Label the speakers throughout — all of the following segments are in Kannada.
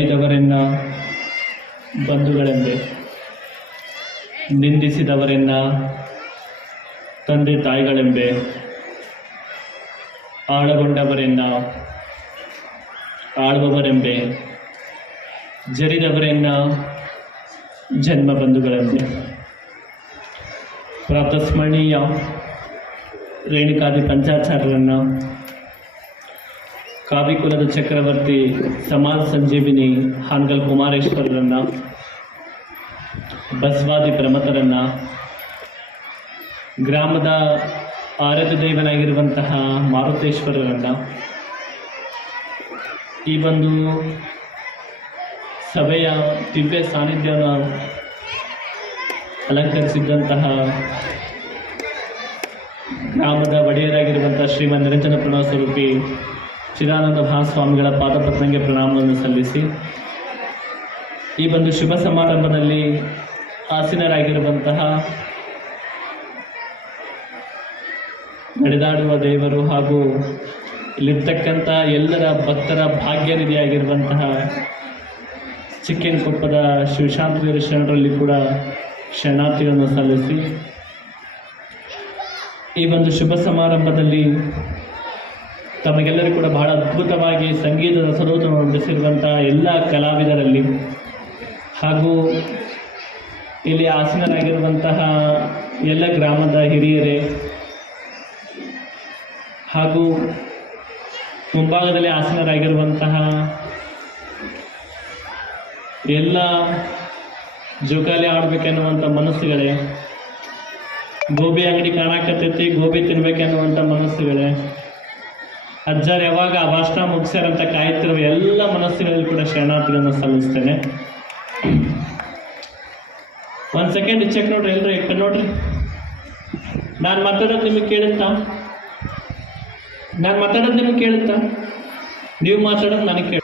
Speaker 1: ಬೈದವರನ್ನ ಬಂಧುಗಳೆಂದೆ ನಿಂದಿಸಿದವರನ್ನ ತಂದೆ ತಾಯಿಗಳೆಂಬೆ ಆಳಗೊಂಡವರನ್ನ ಆಳುವವರೆಂಬೆ ಜರಿದವರನ್ನ ಜನ್ಮ ಬಂಧುಗಳೆಂಬೆ ಪ್ರಾತಸ್ಮರಣೀಯ ರೇಣುಕಾದಿ ಪಂಚಾಚಾರ್ಯರನ್ನು ಕಾವಿಕುಲದ ಚಕ್ರವರ್ತಿ ಸಮಾಜ ಸಂಜೀವಿನಿ ಹಾನ್ಗಲ್ ಕುಮಾರೇಶ್ವರರನ್ನ, ಬಸವಾದಿ ಪ್ರಮತರನ್ನ ಗ್ರಾಮದ ಆರಾಧ್ಯ ದೇವನಾಗಿರುವಂತಹ ಮಾರುತೇಶ್ವರರನ್ನ, ಈ ಒಂದು ಸಭೆಯ ದಿವ್ಯ ಸಾನ್ನಿಧ್ಯವನ್ನು ಅಲಂಕರಿಸಿದ್ದಂತಹ ಗ್ರಾಮದ ಒಡೆಯರಾಗಿರುವಂತಹ ಶ್ರೀಮನ್ ನಿರಂಜನ ಪ್ರಣವ ಸ್ವರೂಪಿ ಚಿದಾನಂದ ಮಹಾಸ್ವಾಮಿಗಳ ಪಾದಪತ್ನಂಗೆ ಪ್ರಣಾಮವನ್ನು ಸಲ್ಲಿಸಿ, ಈ ಒಂದು ಶುಭ ಸಮಾರಂಭದಲ್ಲಿ ಆಸೀನರಾಗಿರುವಂತಹ ನಡೆದಾಡುವ ದೇವರು ಹಾಗೂ ಇಲ್ಲಿರ್ತಕ್ಕಂಥ ಎಲ್ಲರ ಭಕ್ತರ ಭಾಗ್ಯನಿಧಿಯಾಗಿರುವಂತಹ ಚಿಕ್ಕನಕೊಪ್ಪದ ಶಿವಶಾಂತದೇವರ ಶರಣರಲ್ಲಿ ಕೂಡ ಶರಣಾರ್ಥಿಗಳನ್ನು ಸಲ್ಲಿಸಿ, ಈ ಒಂದು ಶುಭ ಸಮಾರಂಭದಲ್ಲಿ ತಮಗೆಲ್ಲರಿಗೂ ಕೂಡ ಬಹಳ ಅದ್ಭುತವಾಗಿ ಸಂಗೀತದ ಸ್ವರೂಪವನ್ನು ಹೊಂದಿಸಿರುವಂಥ ಎಲ್ಲ ಕಲಾವಿದರಲ್ಲಿ ಹಾಗೂ ಇಲ್ಲಿ ಆಸೀನರಾಗಿರುವಂತಹ ಎಲ್ಲ ಗ್ರಾಮದ ಹಿರಿಯರೇ ಹಾಗೂ ಮುಂಭಾಗದಲ್ಲಿ ಆಸೀನರಾಗಿರುವಂತಹ ಎಲ್ಲ ಜೋಕಾಲಿ ಆಡಬೇಕೆನ್ನುವಂಥ ಮನಸ್ಸುಗಳೇ, ಗೋಬಿ ಅಂಗಡಿ ಕಾಣಕತ್ತೈತಿ, ಗೋಬಿ ತಿನ್ಬೇಕೆನ್ನುವಂಥ ಮನಸ್ಸುಗಳೇ ಅಜ್ಜಾರ್, ಯಾವಾಗ ಆ ಭಾಷಣ ಮುಗಿಸ್ಯಾರಂತ ಕಾಯ್ತಿರುವ ಎಲ್ಲ ಮನಸ್ಸಿನಲ್ಲಿ ಕೂಡ ಶರಣಾರ್ಥಿಗಳನ್ನು ಸಲ್ಲಿಸ್ತೇನೆ. ಒಂದು ಸೆಕೆಂಡ್ ಚೆಕ್ ನೋಡ್ರಿ ಎಲ್ರಿ ಎಕ್ಕ ನೋಡ್ರಿ. ನಾನು ಮಾತಾಡೋದು ನಿಮಗೆ ಕೇಳುತ್ತಾ? ನಾನು ಮಾತಾಡೋದು ನಿಮಗೆ ಕೇಳುತ್ತಾ? ನೀವು ಮಾತಾಡೋದು ನನಗೆ ಕೇಳ.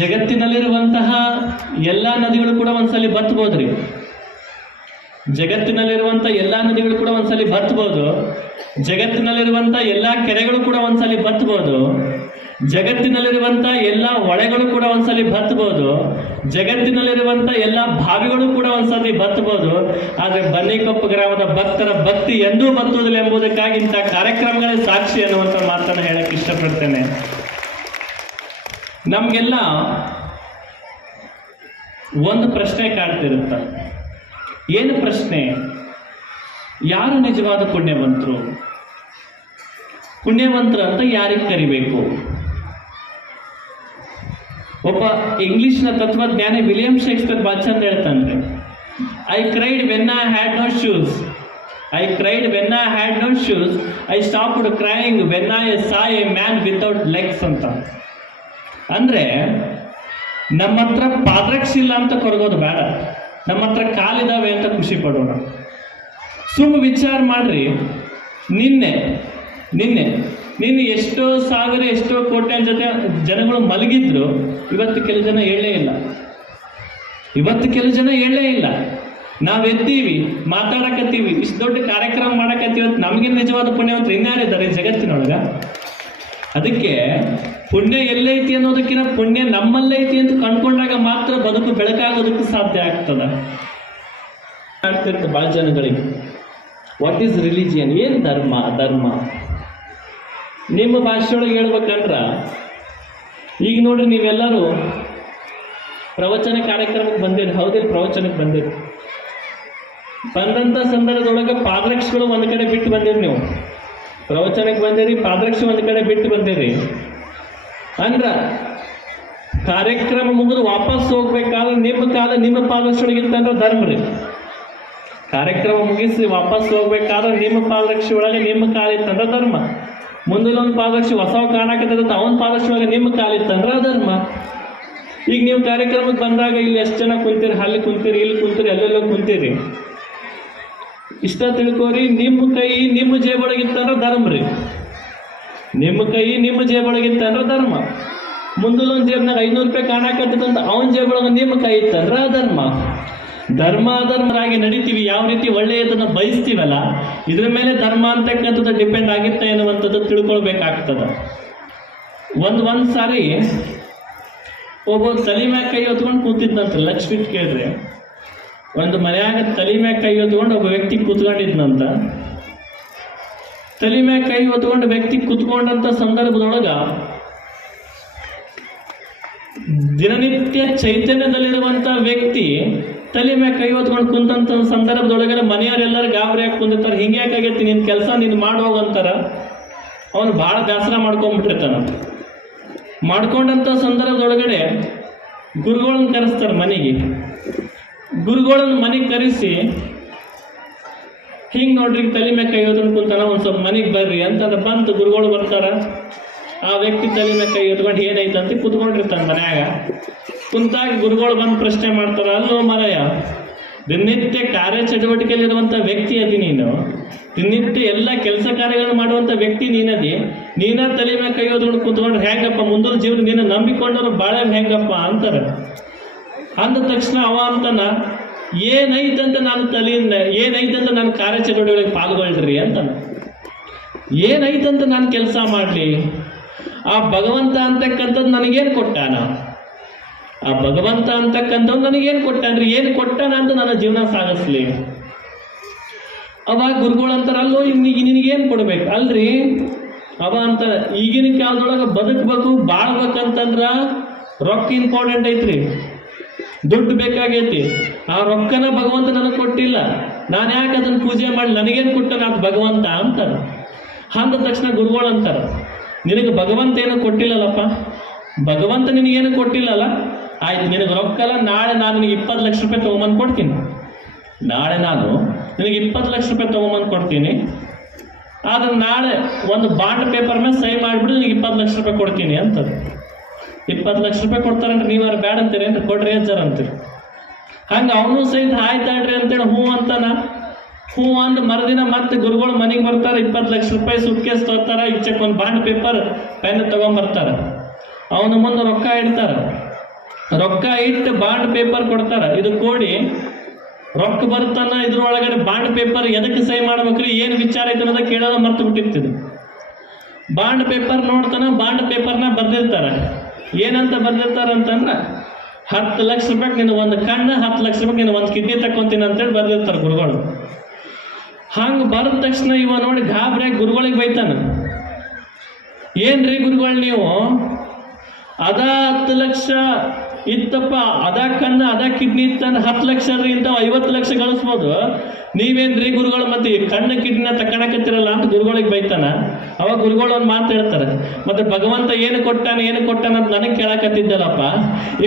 Speaker 1: ಜಗತ್ತಿನಲ್ಲಿರುವಂತಹ ಎಲ್ಲ ನದಿಗಳು ಕೂಡ ಒಂದ್ಸಲಿ ಬತ್ಬೋದ್ರಿ. ಜಗತ್ತಿನಲ್ಲಿರುವಂಥ ಎಲ್ಲ ನದಿಗಳು ಕೂಡ ಒಂದ್ಸಲಿ ಬತ್ಬೋದು. ಜಗತ್ತಿನಲ್ಲಿರುವಂಥ ಎಲ್ಲ ಕೆರೆಗಳು ಕೂಡ ಒಂದ್ಸಲಿ ಬತ್ತಬಹುದು ಜಗತ್ತಿನಲ್ಲಿರುವಂತ ಎಲ್ಲ ಹೊಳೆಗಳು ಕೂಡ ಒಂದ್ಸಲಿ ಬತ್ತಬಹುದು ಜಗತ್ತಿನಲ್ಲಿರುವಂತ ಎಲ್ಲ ಭಾವಿಗಳು ಕೂಡ ಒಂದ್ಸಲಿ ಬತ್ತಬಹುದು ಆದರೆ ಬನ್ನಿಕೊಪ್ಪ ಗ್ರಾಮದ ಭಕ್ತರ ಭಕ್ತಿ ಎಂದೂ ಬತ್ತುವುದಿಲ್ಲ ಎಂಬುದಕ್ಕಾಗಿ ಇಂತಹ ಕಾರ್ಯಕ್ರಮಗಳೇ ಸಾಕ್ಷಿ ಅನ್ನುವಂತ ಮಾತನ್ನು ಹೇಳಕ್ಕೆ ಇಷ್ಟಪಡ್ತೇನೆ. ನಮಗೆಲ್ಲ ಒಂದು ಪ್ರಶ್ನೆ ಕಾಡ್ತಿರುತ್ತ ಏನು ಪ್ರಶ್ನೆ? ಯಾರು ನಿಜವಾದ ಪುಣ್ಯವಂತರು? ಪುಣ್ಯವಂತರು ಅಂತ ಯಾರಿಗೆ ಕರಿಬೇಕು? ಒಬ್ಬ ಇಂಗ್ಲಿಷ್ನ ತತ್ವಜ್ಞಾನಿ ವಿಲಿಯಂ ಶೇಕ್ಸ್ಪಿಯರ್ ಬಾಚಂದ್ ಚಂದ ಹೇಳ್ತಾನ್ರಿ I cried when I had no shoes I cried when I had no shoes I stopped crying when I saw a man without legs ಅಂತ. ಅಂದ್ರೆ ನಮ್ಮ ಹತ್ರ ಪಾದ್ರಕ್ಸ್ ಇಲ್ಲ ಅಂತ ಕೊರಗೋದು ಬೇಡ. ನಮ್ಮ ಹತ್ರ ಕಾಲಿದಾವೆ ಅಂತ ಖುಷಿ ಪಡೋಣ. ಸುಮ್ಮ ವಿಚಾರ ಮಾಡ್ರಿ. ನಿನ್ನೆ ನಿನ್ನೆ ನೀನು ಎಷ್ಟೋ ಸಾವಿರ ಎಷ್ಟೋ ಕೋಟಿ ಜೊತೆ ಜನಗಳು ಮಲಗಿದ್ರು. ಇವತ್ತು ಕೆಲವು ಜನ ಹೇಳೇ ಇಲ್ಲ. ಇವತ್ತು ಕೆಲವು ಜನ ಹೇಳೇ ಇಲ್ಲ. ನಾವು ಎದ್ದೀವಿ ಮಾತಾಡಕತ್ತೀವಿ, ಇಷ್ಟು ದೊಡ್ಡ ಕಾರ್ಯಕ್ರಮ ಮಾಡಕತ್ತೀವಿ ಅಂತ ನಮಗೆ ನಿಜವಾದ ಪುಣ್ಯವಂತರು ಇನ್ಯಾರಿದ್ದಾರೆ ಈ ಜಗತ್ತಿನೊಳಗ? ಅದಕ್ಕೆ ಪುಣ್ಯ ಎಲ್ಲೈತಿ ಅನ್ನೋದಕ್ಕಿಂತ ಪುಣ್ಯ ನಮ್ಮಲ್ಲೈತಿ ಅಂತ ಕಂಡ್ಕೊಂಡಾಗ ಮಾತ್ರ ಬದುಕು ಬೆಳಕಾಗೋದಕ್ಕೆ ಸಾಧ್ಯ ಆಗ್ತದ. ಭಾಳ ಜನಗಳಿಗೆ. ವಾಟ್ ಈಸ್ ರಿಲಿಜಿಯನ್ ಏನ್ ಧರ್ಮ? ಧರ್ಮ. ನಿಮ್ಮ ಭಾಷೆಯೊಳಗೆ ಹೇಳ್ಬೇಕಂದ್ರ, ಈಗ ನೋಡ್ರಿ ನೀವೆಲ್ಲರೂ ಪ್ರವಚನ ಕಾರ್ಯಕ್ರಮಕ್ಕೆ ಬಂದಿರಿ. ಹೌದಿಲ್ಲ ಪ್ರವಚನಕ್ಕೆ ಬಂದಿರಿ. ಬಂದಂಥ ಸಂದರ್ಭದೊಳಗೆ ಪಾದರಕ್ಷಗಳು ಒಂದು ಕಡೆ ಬಿಟ್ಟು ಬಂದಿರಿ ನೀವು. ಪ್ರವಚನಕ್ಕೆ ಬಂದಿರಿ, ಪಾದ್ರಕ್ಷ ಒಂದು ಕಡೆ ಬಿಟ್ಟು ಬಂದಿರಿ. ಅಂದ್ರ, ಕಾರ್ಯಕ್ರಮ ಮುಗಿದು ವಾಪಸ್ ಹೋಗ್ಬೇಕಾದ್ರೆ ನಿಮ್ಮ ಕಾಲ ನಿಮ್ಮ ಪಾದರಕ್ಷೆಯೊಳಗಿತ್ತಂದ್ರೆ ಧರ್ಮ ರೀ. ಕಾರ್ಯಕ್ರಮ ಮುಗಿಸಿ ವಾಪಸ್ ಹೋಗ್ಬೇಕಾದ್ರೆ ನಿಮ್ಮ ಪಾದರಕ್ಷೆ ಒಳಗೆ ನಿಮ್ಮ ಕಾಲ ಇತ್ತಂದ್ರೆ ಧರ್ಮ. ಮುಂದೊಂದು ಪಾದರ್ಶಿ ಹೊಸ ಕಾಣಕತ್ತದ ಅವನ ಪಾದರ್ಶಿವಾಗ ನಿಮ್ಮ ಕಾಲಿತ್ತಂದ್ರೆ ಅಧರ್ಮ. ಈಗ ನೀವು ಕಾರ್ಯಕ್ರಮಕ್ಕೆ ಬಂದಾಗ ಇಲ್ಲಿ ಎಷ್ಟು ಜನ ಕುಂತೀರಿ? ಅಲ್ಲಿ ಕುಂತೀರಿ, ಇಲ್ಲಿ ಕುಂತೀರಿ ಎಲ್ಲೆಲ್ಲೋ ಕುಂತೀರಿ? ಇಷ್ಟ ತಿಳ್ಕೊರಿ, ನಿಮ್ಮ ಕೈ ನಿಮ್ಮ ಜೇಬೊಳಗಿತ್ತಂದ್ರೆ ಧರ್ಮ ರೀ. ನಿಮ್ಮ ಕೈ ನಿಮ್ಮ ಜೇಬೊಳಗಿತ್ತಂದ್ರೆ ಧರ್ಮ. ಮುಂದಲೊಂದು ಜೇಬ್ನಾಗ ಐನೂರು ರೂಪಾಯಿ ಕಾಣಕತ್ತದಂತ ಅವನ ಜೇಬೊಳಗೆ ನಿಮ್ಮ ಕೈ ಇತ್ತಂದ್ರೆ ಅಧರ್ಮ ಧರ್ಮ ನಡೀತೀವಿ, ಯಾವ ರೀತಿ ಒಳ್ಳೆಯದನ್ನು ಬಯಸ್ತೀವಲ್ಲ, ಇದ್ರ ಮೇಲೆ ಧರ್ಮ ಅಂತಕ್ಕಂಥದ್ದು ಡಿಪೆಂಡ್ ಆಗಿತ್ತೆ ಎನ್ನುವಂಥದ್ದು ತಿಳ್ಕೊಳ್ಬೇಕಾಗ್ತದೆ. ಒಂದು ಒಂದು ಸಾರಿ ಒಬ್ಬ ತಲೆ ಮ್ಯಾಗ ಕೈ ಹೊತ್ಕೊಂಡು ಕೂತಿದ್ನಂತ, ಲಕ್ಷ್ಮಿ ಕೇಳಿದ್ರೆ. ಒಂದು ಮನೆಯಾಗ ತಲೆ ಮ್ಯಾಗ ಕೈ ಹೊತ್ಕೊಂಡು ಒಬ್ಬ ವ್ಯಕ್ತಿ ಕೂತ್ಕೊಂಡಿದ್ನಂತ. ತಲೆ ಮ್ಯಾಗ ಕೈ ಹೊತ್ಕೊಂಡು ವ್ಯಕ್ತಿ ಕೂತ್ಕೊಂಡಂತ ಸಂದರ್ಭದೊಳಗ ದಿನನಿತ್ಯ ಚೈತನ್ಯದಲ್ಲಿರುವಂತ ವ್ಯಕ್ತಿ ತಲೆ ಮ್ಯಾಗ ಕೈ ಹೊತ್ಕೊಂಡು ಕುಂತಂತ ಸಂದರ್ಭದೊಳಗೆಲ್ಲ ಮನೆಯವರೆಲ್ಲರೂ ಗಾಬರಿ ಹಾಕಿ ಕುಂದಿರ್ತಾರೆ. ಹಿಂಗೆ ಯಾಕಾಗೈತಿ ನಿನ್ನ ಕೆಲಸ ನೀನು ಮಾಡೋಗಂತಾರ ಅವನು ಭಾಳ ಬೇಸರ ಮಾಡ್ಕೊಂಡ್ಬಿಟ್ಟಿರ್ತಾನ ಮಾಡ್ಕೊಂಡಂತ ಸಂದರ್ಭದೊಳಗಡೆ ಗುರುಗಳನ್ನ ಕರೆಸ್ತಾರೆ ಮನೆಗೆ. ಗುರುಗಳನ್ನ ಮನೆಗೆ ಕರೆಸಿ, ಹಿಂಗೆ ನೋಡ್ರಿ, ತಲೆ ಮ್ಯಾಗ ಕೈ ಹೊತ್ಕೊಂಡು ಕುಂತಾನ, ಒಂದು ಸ್ವಲ್ಪ ಮನೆಗೆ ಬರ್ರಿ ಅಂತಂದ್ರೆ ಬಂತು ಗುರುಗಳು ಬರ್ತಾರ. ಆ ವ್ಯಕ್ತಿ ತಲೆ ಮೇಲೆ ಕೈ ಏನಾಯ್ತು ಏನೈತಂತ ಕುತ್ಕೊಂಡಿರ್ತಾನೆ ಮನ್ಯಾಗ. ಕುಂತಾಗ ಗುರುಗಳು ಬಂದು ಪ್ರಶ್ನೆ ಮಾಡ್ತಾರ, ಅಲ್ಲೋ ಮರಯ, ದಿನನಿತ್ಯ ಕಾರ್ಯಚಟುವಟಿಕೆಯಲ್ಲಿರುವಂಥ ವ್ಯಕ್ತಿ ಅದಿ ನೀನು. ದಿನನಿತ್ಯ ಎಲ್ಲ ಕೆಲಸ ಕಾರ್ಯಗಳನ್ನು ಮಾಡುವಂಥ ವ್ಯಕ್ತಿ ನೀನದಿ. ನೀನ ತಲೆ ಮೇಲೆ ಕೈ ಕುತ್ಕೊಂಡ್ರೆ ಹೆಂಗಪ್ಪ? ಮುಂದಿನ ಜೀವನ ನೀನು ನಂಬಿಕೊಂಡ್ರೆ ಭಾಳ ಹೆಂಗಪ್ಪ? ಅಂತಾರೆ. ಅಂದ ತಕ್ಷಣ ಅವ ಅಂತನ ಏನೈತಂತ ನಾನು ತಲೆಯಿಂದ ಏನೈತಂತ ನಾನು ಕಾರ್ಯಚಟುವಟಿಕೆಗಳಿಗೆ ಪಾಲ್ಗೊಳ್ಳ್ರಿ ಅಂತ ಏನೈತಂತ ನಾನು ಕೆಲಸ ಮಾಡಲಿ? ಆ ಭಗವಂತ ಅಂತಕ್ಕಂಥದ್ದು ನನಗೇನು ಕೊಟ್ಟಾನ? ಆ ಭಗವಂತ ಅಂತಕ್ಕಂಥದ್ದು ನನಗೇನು ಕೊಟ್ಟಾನ್ರಿ? ಏನು ಕೊಟ್ಟಾನ ಅಂತ ನನ್ನ ಜೀವನ ಸಾಗಿಸ್ಲಿ. ಅವಾಗ ಗುರುಗಳು ಅಂತಾರ, ಅಲ್ಲೋ ಈಗ ನಿನಗೇನು ಕೊಡ್ಬೇಕು? ಅಲ್ರಿ, ಅವ ಅಂತ ಈಗಿನ ಕಾಲದೊಳಗೆ ಬದುಕಬೇಕು, ಬಾಳ್ಬೇಕಂತಂದ್ರ ರೊಕ್ಕ ಇಂಪಾರ್ಟೆಂಟ್ ಐತ್ರಿ. ದುಡ್ಡು ಬೇಕಾಗೈತಿ. ಆ ರೊಕ್ಕನ ಭಗವಂತ ನನಗೆ ಕೊಟ್ಟಿಲ್ಲ. ನಾನು ಯಾಕೆ ಅದನ್ನು ಪೂಜೆ ಮಾಡಿ ನನಗೇನು ಕೊಟ್ಟನ ಅದು ಭಗವಂತ ಅಂತಾರೆ. ಅಂದ ತಕ್ಷಣ ಗುರುಗಳು ಅಂತಾರ. ನಿನಗೆ ಭಗವಂತ ಏನು ಕೊಟ್ಟಿಲ್ಲಲ್ಲಪ್ಪ? ಭಗವಂತ ನಿನಗೇನು ಕೊಟ್ಟಿಲ್ಲಲ್ಲ? ಆಯ್ತು, ನಿನಗೆ ರೊಕ್ಕಲ್ಲ, ನಾಳೆ ನಾನು ನಿನಗೆ ಇಪ್ಪತ್ತು ಲಕ್ಷ ರೂಪಾಯಿ ತೊಗೊಂಬಂದು ಕೊಡ್ತೀನಿ. ನಾಳೆ ನಾನು ನಿನಗೆ ಇಪ್ಪತ್ತು ಲಕ್ಷ ರೂಪಾಯಿ ತೊಗೊಂಬಂದು ಕೊಡ್ತೀನಿ. ಆದ್ರೆ ನಾಳೆ ಒಂದು ಬಾಂಡ್ ಪೇಪರ್ ಮೇಲೆ ಸಹಿ ಮಾಡಿಬಿಟ್ಟು ನಿನಗೆ ಇಪ್ಪತ್ತು ಲಕ್ಷ ರೂಪಾಯಿ ಕೊಡ್ತೀನಿ ಅಂತದ್ದು ಇಪ್ಪತ್ತು ಲಕ್ಷ ರೂಪಾಯಿ ಕೊಡ್ತಾರಂದ್ರೆ ನೀವಾರು ಬ್ಯಾಡ ಅಂತೀರಿ ಅಂತ ಕೊಡ್ರಿ ಅಂತೀರಿ ಹಂಗೆ ಅವನು ಸಹಿತ ಆಯ್ತಾಡ್ರಿ ಅಂತೇಳಿ ಹ್ಞೂ ಅಂತಾನ. ಹ್ಞೂ ಅಂದ್ ಮರುದಿನ ಮತ್ತೆ ಗುರುಗಳು ಮನೆಗೆ ಬರ್ತಾರೆ, ಇಪ್ಪತ್ತು ಲಕ್ಷ ರೂಪಾಯಿ ಸುಟ್ಕೇಸ್ ತೋರ್ತಾರೆ ಈಚೆಕ್ ಒಂದು ಬಾಂಡ್ ಪೇಪರ್ ಪೆನ್ ತಗೊಂಬರ್ತಾರೆ. ಅವನ ಮುಂದೆ ರೊಕ್ಕ ಇಡ್ತಾರೆ. ರೊಕ್ಕ ಇಟ್ಟು ಬಾಂಡ್ ಪೇಪರ್ ಕೊಡ್ತಾರೆ. ಇದು ಕೊಡಿ, ರೊಕ್ಕ ಬರ್ತಾನ ಇದ್ರೊಳಗಡೆ ಬಾಂಡ್ ಪೇಪರ್ ಎದಕ್ಕೆ ಸಹಿ ಮಾಡ್ಬೇಕ್ರಿ? ಏನು ವಿಚಾರ ಐತೆ ಅನ್ನೋದ ಕೇಳೋದ ಮರ್ತು ಬಿಟ್ಟಿರ್ತಿದ್ರು ಬಾಂಡ್ ಪೇಪರ್ ನೋಡ್ತಾನ, ಬಾಂಡ್ ಪೇಪರ್ನ ಬರ್ದಿರ್ತಾರೆ. ಏನಂತ ಬರ್ದಿರ್ತಾರ ಅಂತಂದ್ರೆ, ಹತ್ತು ಲಕ್ಷ ರೂಪಾಯಿ ನಿನ್ನ ಒಂದು ಕಣ್ಣು, ಹತ್ತು ಲಕ್ಷ ರೂಪಾಯಿ ನಿನ್ನ ಒಂದು ಕಿಡ್ನಿ ತಕೊಂತೀನಿ ಅಂತೇಳಿ ಬರ್ದಿರ್ತಾರೆ ಗುರುಗಳು. ಹಂಗೆ ಬರದ ತಕ್ಷಣ ಇವ ನೋಡಿ ಗಾಬ್ರೆ ಗುರುಗಳಿಗೆ ಬೈತಾನ. ಏನ್ರಿ ಗುರುಗಳು ನೀವು? ಅದ ಹತ್ತು ಲಕ್ಷ ಇತ್ತಪ್ಪ, ಅದ ಕಣ್ಣು ಅದ ಕಿಡ್ನಿ ಇತ್ತಂದ್ರೆ ಹತ್ತು ಲಕ್ಷ ರೀ ಐವತ್ತು ಲಕ್ಷ ಗಳಿಸ್ಬೋದು. ನೀವೇನ್ರಿ ಗುರುಗಳು ಮತ್ತೆ ಕಣ್ಣು ಕಿಡ್ನಿನ ತಕ್ಕಣಕತ್ತಿರಲ್ಲ ಅಂತ ಗುರುಗಳಿಗೆ ಬೈತಾನ? ಅವಾಗ ಗುರುಗಳು ಒಂದು ಮಾತು ಹೇಳ್ತಾರೆ, ಮತ್ತೆ ಭಗವಂತ ಏನು ಕೊಟ್ಟಾನ ಏನು ಕೊಟ್ಟಾನ ಅಂತ ನನಗೆ ಕೇಳಕತ್ತಿದ್ದಲ್ಲಪ್ಪ.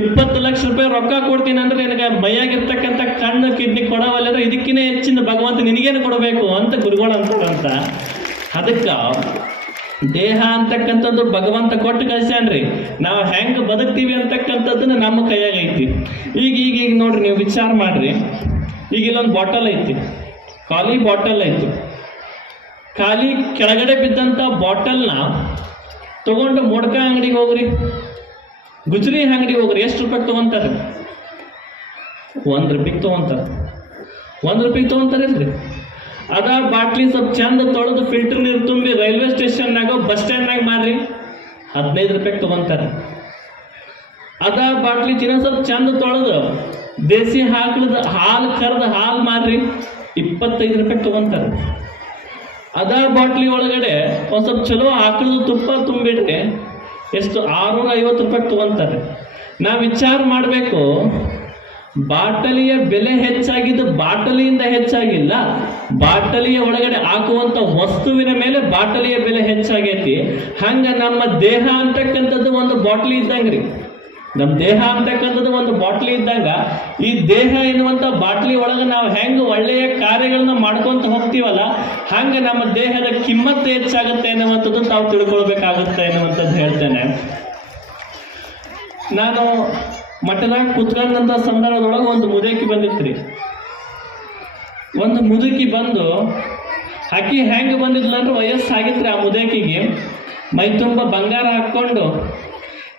Speaker 1: ಇಪ್ಪತ್ತು ಲಕ್ಷ ರೂಪಾಯಿ ರೊಕ್ಕ ಕೊಡ್ತೀನಿ ಅಂದ್ರೆ ನಿನಗೆ ಮೈಯಾಗಿರ್ತಕ್ಕಂಥ ಕಣ್ಣು ಕಿಡ್ನಿ ಕೊಡವಲ್ಲ ಇದಕ್ಕಿಂತ ಹೆಚ್ಚಿನ ಭಗವಂತ ನಿನಗೇನು ಕೊಡಬೇಕು? ಅಂತ ಗುರುಗಳು ಅಂತ ಅದಕ್ಕೆ ದೇಹ ಅಂತಕ್ಕಂಥದ್ದು ಭಗವಂತ ಕೊಟ್ಟು ಕಳ್ಸ್ಯಾನ್ರಿ. ನಾವು ಹೆಂಗ್ ಬದುಕ್ತೀವಿ ಅಂತಕ್ಕಂಥದ್ದನ್ನ ನಮ್ಮ ಕೈಯಾಗ ಐತಿ. ಈಗ ಈಗ ಈಗ ನೋಡ್ರಿ, ನೀವು ವಿಚಾರ ಮಾಡ್ರಿ. ಈಗ ಇಲ್ಲೊಂದು ಬಾಟಲ್ ಐತಿ. ಖಾಲಿ ಬಾಟಲ್ ಐತಿ. ಖಾಲಿ ಕೆಳಗಡೆ ಬಿದ್ದಂಥ ಬಾಟಲ್ನ ತಗೊಂಡು ಮೊಡ್ಕ ಅಂಗಡಿಗೆ ಹೋಗ್ರಿ. ಗುಜರಿ ಅಂಗಡಿಗೆ ಹೋಗ್ರಿ. ಎಷ್ಟು ರೂಪಾಯಿ ತಗೊಂತಾರೆ? ಒಂದ್ ರೂಪಾಯಿಗೆ ತಗೊಂತಾರೆ. ಒಂದ್ ರೂಪಾಯಿಗೆ ತಗೊಂತಾರಿಲ್ರಿ ಅದ ಬಾಟ್ಲಿ ಸ್ವಲ್ಪ ಚಂದ ತೊಳೆದು ಫಿಲ್ಟರ್ ನೀರು ತುಂಬಿ ರೈಲ್ವೆ ಸ್ಟೇಷನ್ನಾಗ ಬಸ್ ಸ್ಟ್ಯಾಂಡ್ನಾಗ ಮಾಡ್ರಿ. ಹದಿನೈದು ರೂಪಾಯಿ ತೊಗೊಂತಾರೆ. ಅದ ಬಾಟ್ಲಿ ಚಿನ್ನ ಸ್ವಲ್ಪ ಚಂದ ತೊಳೆದು ದೇಸಿ ಹಾಕ್ಲದ ಹಾಲು ಕರೆದು ಹಾಲು ಮಾರ್ರಿ ಇಪ್ಪತ್ತೈದು ರೂಪಾಯಿ ತಗೊಂತಾರೆ. ಅದ ಬಾಟ್ಲಿ ಒಳಗಡೆ ಒಂದು ಸ್ವಲ್ಪ ಚಲೋ ಆಕಳದ ತುಪ್ಪ ತುಂಬಿಟ್ರೆ ಎಷ್ಟು ಆರುನೂರ ಐವತ್ತು ರೂಪಾಯಿ ತಗೊಂತಾರೆ. ನಾವು ವಿಚಾರ ಮಾಡಬೇಕು ಬಾಟಲಿಯ ಬೆಲೆ ಹೆಚ್ಚಾಗಿದ್ದು ಬಾಟಲಿಯಿಂದ ಹೆಚ್ಚಾಗಿಲ್ಲ. ಬಾಟಲಿಯ ಒಳಗಡೆ ಹಾಕುವಂತ ವಸ್ತುವಿನ ಮೇಲೆ ಬಾಟಲಿಯ ಬೆಲೆ ಹೆಚ್ಚಾಗೈತಿ. ಹಂಗ ನಮ್ಮ ದೇಹ ಅಂತಕ್ಕಂಥದ್ದು ಒಂದು ಬಾಟ್ಲಿ ಇದ್ದಂಗ್ರಿ ನಮ್ಮ ದೇಹ ಅಂತಕ್ಕಂಥದ್ದು ಒಂದು ಬಾಟ್ಲಿ ಇದ್ದಂಗ ಈ ದೇಹ ಎನ್ನುವಂಥ ಬಾಟ್ಲಿ ಒಳಗೆ ನಾವು ಹೆಂಗೆ ಒಳ್ಳೆಯ ಕಾರ್ಯಗಳನ್ನ ಮಾಡ್ಕೊಂತ ಹೋಗ್ತೀವಲ್ಲ, ಹಂಗೆ ನಮ್ಮ ದೇಹದ ಕಿಮ್ಮತ್ತು ಹೆಚ್ಚಾಗುತ್ತೆ ಅನ್ನುವಂಥದ್ದು ತಾವು ತಿಳ್ಕೊಳ್ಬೇಕಾಗುತ್ತೆ ಅನ್ನುವಂಥದ್ದು ಹೇಳ್ತೇನೆ. ನಾನು ಮಠದಾಗ ಕುತ್ಕೊಂಡಂತ ಸಂದರ್ಭದೊಳಗೆ ಒಂದು ಮುದುಕಿ ಬಂದಿತ್ರಿ. ಒಂದು ಮುದುಕಿ ಬಂದು, ಅಕ್ಕಿ ಹೆಂಗೆ ಬಂದಿದ್ಲ ಅಂದ್ರೆ ವಯಸ್ಸಾಗಿತ್ರಿ ಆ ಮುದುಕಿಗೆ? ಮೈ ತುಂಬ ಬಂಗಾರ ಹಾಕ್ಕೊಂಡು,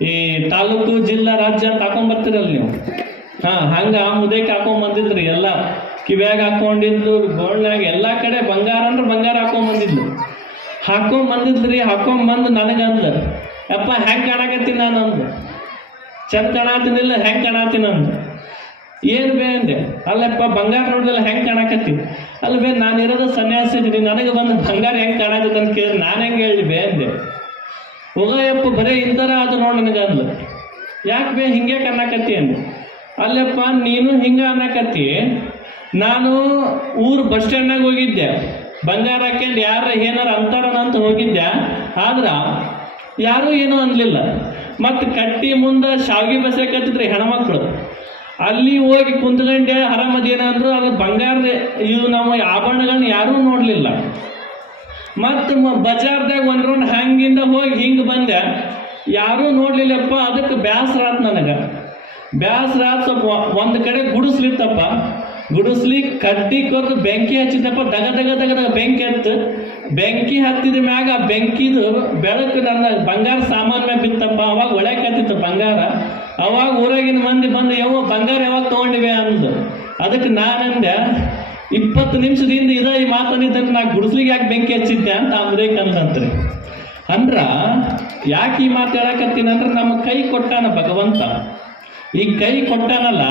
Speaker 1: ಈ ತಾಲೂಕು, ಜಿಲ್ಲಾ, ರಾಜ್ಯ ಹಾಕೊಂಡ್ ನೀವು? ಹಾ, ಹಂಗ ಆ ಮುದೇಕ್ ಹಾಕೊಂಡ್ ಬಂದಿದ್ರಿ ಎಲ್ಲ. ಕಿವ್ಯಾಗ ಹಾಕೊಂಡಿದ್ಲು ಗೋಳ್ನಾಗ ಎಲ್ಲಾ ಕಡೆ ಬಂಗಾರ ಅಂದ್ರೆ ಬಂಗಾರ ಹಾಕೊಂಡ್ ಬಂದಿದ್ಲು ಹಾಕೊಂಡ್ ಬಂದಿದ್ರಿ ಹಾಕೊಂಡ್ ಬಂದು ನನಗಂದ್ಲು. ಯಪ್ಪ, ಹೆಂಗೆ ಕಾಣಕತ್ತೀನಿ ನಾನು ಅಂದ್ಲು ಚಂದ ಕಾಣಾತಿನಿಲ್ಲ, ಹೆಂಗ್ ಕಾಣಾತೀನಿ ಅಂದ. ಏನು ಬೇ ಅಂದೆ? ಅಲ್ಲಪ್ಪ, ಬಂಗಾರ ನೋಡಿದಲ್ಲ ಹೆಂಗ್ ಕಾಣಾಕತ್ತಿ? ಅಲ್ಲ ಬೇ ಇರೋದು ಸನ್ಯಾಸಿ ಇದ್ದೀನಿ ನನಗೆ ಬಂದು ಬಂಗಾರ ಹೆಂಗ್ ಕಾಣಾಕತ್ತ ಅಂತ ಕೇಳಿದ್ರೆ ನಾನು ಹೆಂಗೆ ಹೇಳಿ ಬೇ ಅಂದೆ. ಉಗಯಪ್ಪ, ಬರೀ ಇಂತರ ಅದು ನೋಡಿ ನನಗೆ ಅಂದ್ಲು ಯಾಕೆ ಬೇ ಹಿಂಗೆ ಕಾಣಾಕತ್ತಿ ಅಂದೆ? ಅಲ್ಲಪ್ಪ, ನೀನು ಹಿಂಗ ಅನ್ನಕತ್ತಿ. ನಾನು ಊರು ಬಸ್ ಸ್ಟ್ಯಾಂಡ್ನಾಗ ಹೋಗಿದ್ದೆ. ಬಂಗಾರ ಹಾಕ್ಯಂಡು ಯಾರ ಏನಾರ ಅಂತಾರ ಅಂತ ಹೋಗಿದ್ದೆ. ಆದ್ರ ಯಾರೂ ಏನೂ ಅನ್ಲಿಲ್ಲ. ಮತ್ತು ಕಟ್ಟಿ ಮುಂದೆ ಶಾವಿಗೆ ಬಸಕತ್ತಿದ್ರೆ ಹೆಣ್ಮಕ್ಳು. ಅಲ್ಲಿ ಹೋಗಿ ಕುಂತ್ಕೊಂಡೆ ಆರಾಮದೇನ ಅಂದ್ರು ಅದು ಬಂಗಾರದ ಇವು ನಮ್ಮ ಆಭರಣಗಳನ್ನ ಯಾರೂ ನೋಡಲಿಲ್ಲ. ಮತ್ತು ಬಜಾರ್ದಾಗ ಒಂದು ರೌಂಡ್ ಹಂಗಿಂದ ಹೋಗಿ ಹಿಂಗೆ ಬಂದೆ. ಯಾರೂ ನೋಡಲಿಲ್ಲಪ್ಪ, ಅದಕ್ಕೆ ಬ್ಯಾಸರ ಆತ್ ನನಗೆ. ಬ್ಯಾಸರ ಆತು ಸ್ವಲ್ಪ ಒಂದು ಕಡೆ ಗುಡಿಸ್ಲಿತ್ತಪ್ಪ. ಗುಡಿಸ್ಲಿ ಕಟ್ಟಿ ಕೊರ್ದು ಬೆಂಕಿ ಹಚ್ಚಿದ್ದಪ್ಪ, ದಗ ದಗ ದಗ ದಗ ಬೆಂಕಿ ಹತ್ತು. ಬೆಂಕಿ ಹತ್ತಿದ ಮ್ಯಾಗ ಆ ಬೆಂಕಿದು ಬೆಳಕು ನನ್ನ ಬಂಗಾರ ಸಾಮಾನ್ ಮ್ಯಾಗ ಬಿತ್ತಪ್ಪ. ಅವಾಗ ಒಳ್ಯಾಕತ್ತಿತ್ತು ಬಂಗಾರ. ಅವಾಗ ಊರಾಗಿನ ಮಂದಿ ಬಂದು ಯಾವ ಬಂಗಾರ ಯಾವಾಗ ತಗೊಂಡಿವೆ? ಅಂದು. ಅದಕ್ಕೆ ನಾನಂದೆ, ಇಪ್ಪತ್ತು ನಿಮಿಷದಿಂದ ಇದ ಈ ಮಾತನಿದ್ದಂತ ನಾ ಗುಡಿಸ್ಲಿಗೆ ಯಾಕೆ ಬೆಂಕಿ ಹಚ್ಚಿದ್ದೆ ಅಂತ ಅಂದ್ರೆ ಅಂತಂತ್ರಿ ಅಂದ್ರ, ಯಾಕೆ ಈ ಮಾತು ಹೇಳಕತ್ತೀನಿ? ಅಂದ್ರೆ ನಮ್ಮ ಕೈ ಕೊಟ್ಟಾನ ಭಗವಂತ. ಈ ಕೈ ಕೊಟ್ಟಾನಲ್ಲ